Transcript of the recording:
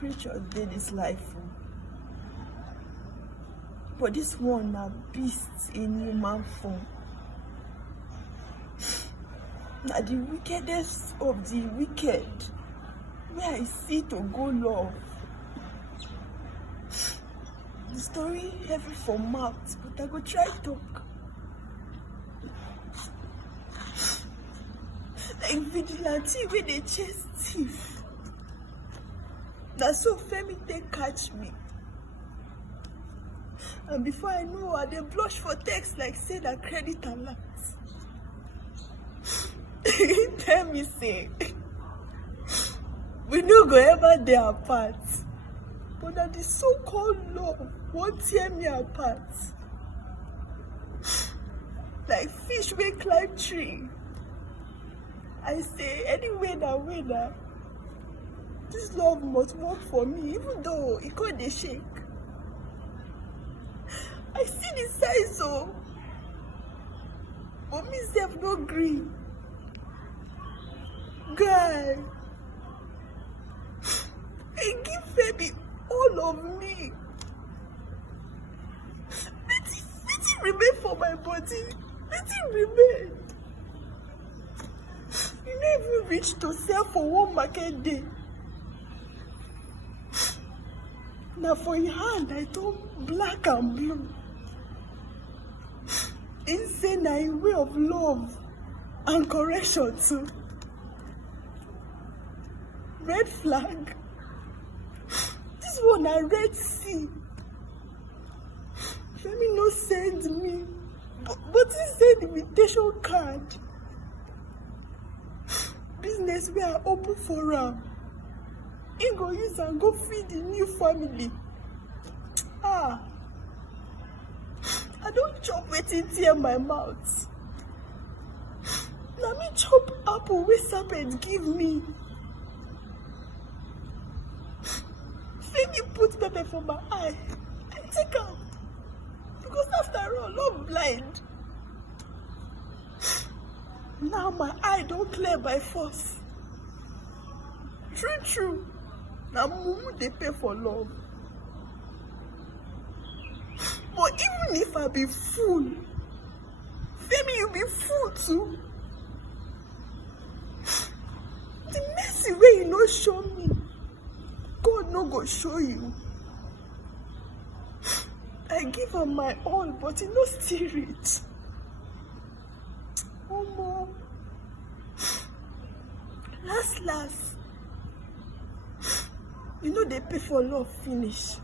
creatures did this life. But this one a beast in human form. Now the wickedest of the wicked, where I see to go love. The story heavy for mouth, but I go try talk. Like vigilante wey dey chase thief. Na so Femi take catch me. And before I know, I dey blush for text like say na credit alert. He tell me say we no go ever dey apart, but na the so-called love wan tear me apart. Like fish wey climb tree. I say anyway na way na. This love must work for me, even though it could dey shake. I see the signs, so but me sef no gree. Guy, I give Femi all of me. Wetin remain for my body? Wetin remain? You no even reach to sell for one market day. Now for your hand, I turn black and blue. Insane na a way of love and correction too. Red flag. This one a red sea. Femi no send me, but he send invitation card. Business where I open for am. He go use and go feed the new family. I don't chop wetin tear my mouth. Na me chop apple wey serpent give me. Femi put pepper for my eye. I take am. Because after all, love blind. Now my eye don't clear by force. True. Now mumu dey pay for love. But even if I be fool, Femi, you be fool too. The mercy way you no show me, God no go show you. I give am my all, but he no still reach. Omo. Last, you know they pay for love finish.